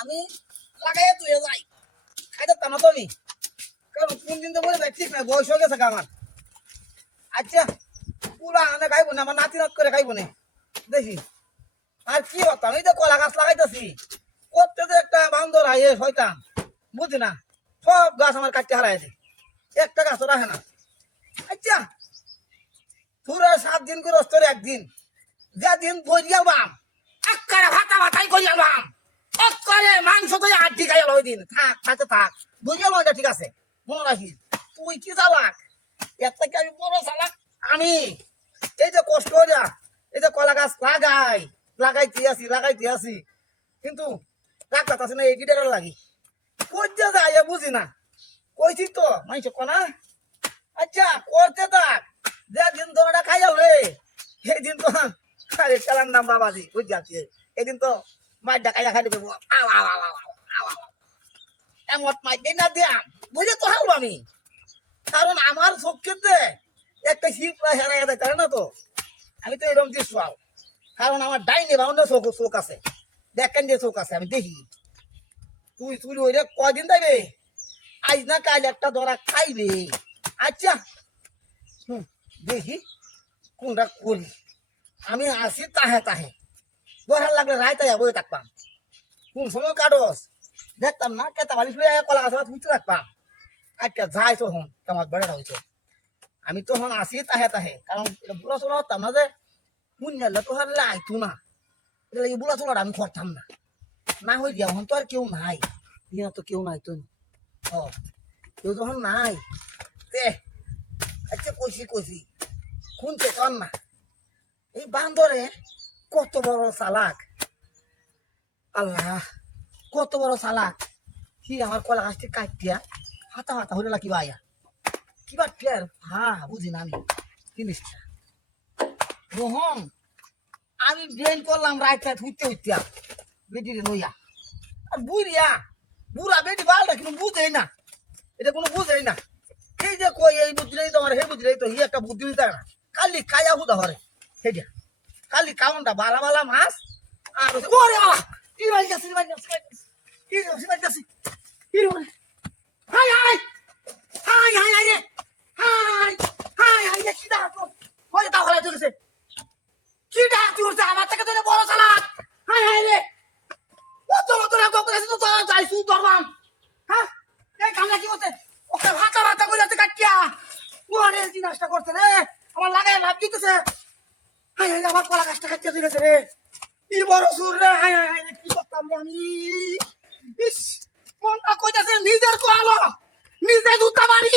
আমি লাগাই তুই যাই খাইতে পারতাম না তো আমি, কারণ কোন দিন তো বলে ঠিক না, বয়স হয়ে গেছে আমার। আচ্ছা পুরা আনে খাইবো না, আমার নাতি নাত করে খাইবো না দেখি। আর কি হতাম, এই যে কলা গাছ লাগাইতেছি, করতে তো একটা বান্দর আইয়ে শয়তান, বুঝি না, সব গাছ আমার কাটতে হারাই দেয়, একটা গাছও রাখে না। আচ্ছা পুরা 7 দিন করে অস্তরে একদিন, যেদিন বইয়া বাম এক্কারে ভাতা ভাতাই করিয়া বাম, এক্কারে মাংস তো আড্ডি খাইয়া ওই দিন থাক খাইতে থাক, বইয়া লইটা ঠিক আছে, মনে রাখিস। তুই কি চালাক, এর থেকে আমি বড় চালাক আমি। এই যে কষ্ট হইয়া এই যে কলা গাছ লাগাইতে আছি কিন্তু রাখতে আছে না, এই গিটারের লাগি করতে যায় বুঝি না, কইছি তো মাইছ কনা। আচ্ছা করতে থাক, যেদিন তোরা খাইয়া হলে সেই দিন তো আরে চালান নাম বাবাজি বুঝ যাচ্ছে, এদিন তো মাইটা খাইয়া খাইতে দেবো এমন মাইটাই না দিয়া বুঝে তো হারবো আমি, কারণ আমার চোখেতে একটা শিল্পা হেরাই দেয় তাই না তো, আমি তো এরকম দিয়ে শোয়াও, কারণ আমার ডাইনে বাউন্ডে চোখ আছে, দেখেন যে চোখ আছে আমি দেখি। তুই চুরি হইলে কয়দিন যাবে, আজ না কাল একটা ধরা খাইবে। আচ্ছা দেখি কোনটা করি, আমি আসি তাহে তাহে, দরকার লাগলে রায়তা বই থাকতাম, কোন সময় কাটস দেখতাম না, কেতা বালিশ কলা গাছ বুঝতে থাকতাম। আচ্ছা যাই তো হন তোমার বেড়া হয়েছে, আমি তো হন আসি তাহে তাহে, কারণ বুড়া চোলা হতাম না যে মুন্যালে তো হারলে আইতো না, এটা লাগে বুড়া চোলাটা আমি করতাম না, না হয়ে গিয়া হন তো আর কেউ নাই, দিনা তো কেউ নাই তো, ও কেউ যখন নাই তে আচ্ছা কইছি শুনছে কন না, এই বান্দরে কত বড় চালাক, আল্লাহ কত বড় চালাক, কি আমার কলা গাছটি কাটিয়া হাতা হাতা হইল না কিবা আয়া কিবা টের বুঝি না আমি জিনিসটা রোহন, আমি ব্রেন করলাম রাইট রাইট হইতে বেটি লইয়া, আর বুড়া বেটি বালটা কিন্তু বুঝেই না, এটা কোনো বুঝেই না। এই যে কই এই বুদ্ধি নেই তোমার, হে বুদ্ধি নেই তো, হি একটা বুদ্ধি দিতে না, খালি খাইয়া হুদা হরে সেটা, খালি কাউন্টা বালা বালা মাছ আর ওরে বাবা কি মারি গেছে high high high high high রে হাই হাই হাই রে, কি ডাকো হয়ে তা হলে চলেছে, কি ডাক তুলছে আমার থেকে তো বড় চালাক, হাই হাই রে কত কত না কত আছে তো যাইছু দরবাম, হ্যাঁ এই কামলা কি করতে, ওকে ভাতা করে যাচ্ছে কাটিয়া, ওরে কি নষ্ট করছে রে, আমার লাগাই লাভ দিতেছে, হাই হাই আমার কলা গাছটা কাটিয়া দিয়েছে রে, কি বড় সুর রে, হাই হাই হাই কি করতাম রে আমি, ইস মনটা কইতাছে নিজের কোয়ালো নিজে দুটা মারি।